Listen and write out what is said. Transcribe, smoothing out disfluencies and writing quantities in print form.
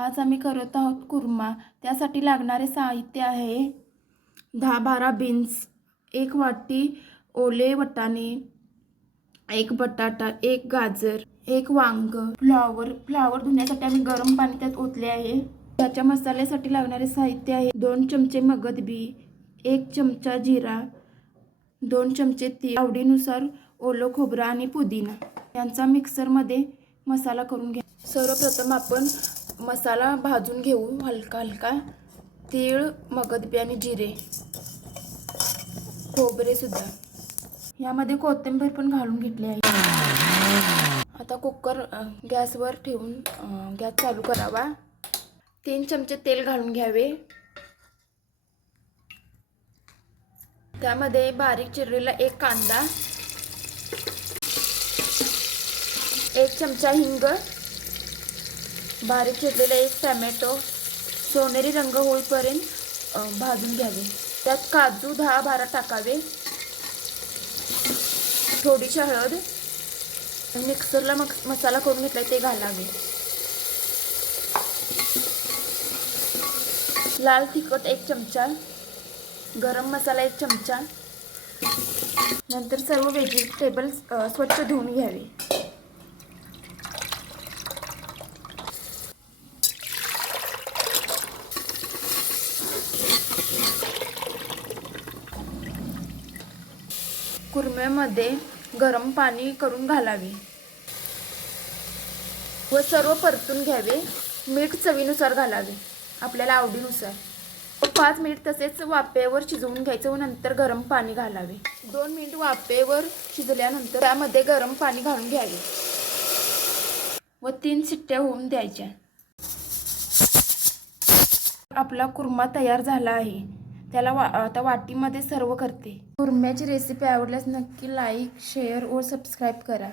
आज आम्ही करत आहोत कुर्मा। त्यासाठी लागणारे साहित्य आहे 10-12 बीन्स, 1 वाटी ओले वाटाणे, 1 बटाटा, 1 गाजर, 1 वांग, फ्लॉवर धुण्यासाठी आम्ही गरम पाणी त्यात ओतले आहे। त्याच्या मसाल्यासाठी लागणारे साहित्य आहे 2 चमचे मगज बी, 1 चमचा जिरा, 2 चमचे तीळ, आवडीनुसार ओलं खोबरं आणि पुदिना यांचा मिक्सरमध्ये मसाला करून घ्या। सर्वप्रथम आपण मसाला भाजून घेऊ हलका तीळ, मगज बी आणि जिरे, खोबरे सुद्धा। यामध्ये कोथिंबीर पण घालून घेतली आहे। आता कुकर गॅसवर ठेवून गॅस चालू करावा। 3 चमचे तेल घालून घ्यावे। त्यामध्ये बारीक चिरलेला 1 कांदा, 1 चमचा हिंग, बारीक चिरलेला 1 टोमॅटो सोनेरी रंग होईपर्यंत भाजून घ्यावे। त्यात काजू 10-12 टाकावे, थोडीशी हळद, मिक्सरला मसाला करून घेतलाय ते घालावे। लाल तिखट 1 चमचा, गरम मसाला 1 चमचा। नंतर सर्व व्हेजिटेबल्स स्वच्छ धुवून घ्यावे। कुर्म्यामध्ये गरम पाणी करून घालावे व सर्व परतून घ्यावे। मीठ चवीनुसार घालावे आपल्याला आवडीनुसार। 5 मिनिट तसेच वाफेवर शिजवून घ्यायचं व नंतर गरम पाणी घालावे। 2 मिनिट वाफेवर शिजल्यानंतर त्यामध्ये गरम पाणी घालून घ्यावे व 3 शिट्ट्या होऊन द्यायच्या। आपला कुर्मा तयार झाला आहे। त्याला आता वाटीमध्ये सर्व करते। कुर्म्याची रेसिपी आवडल्यास नक्की लाईक, शेअर व सबस्क्राईब करा।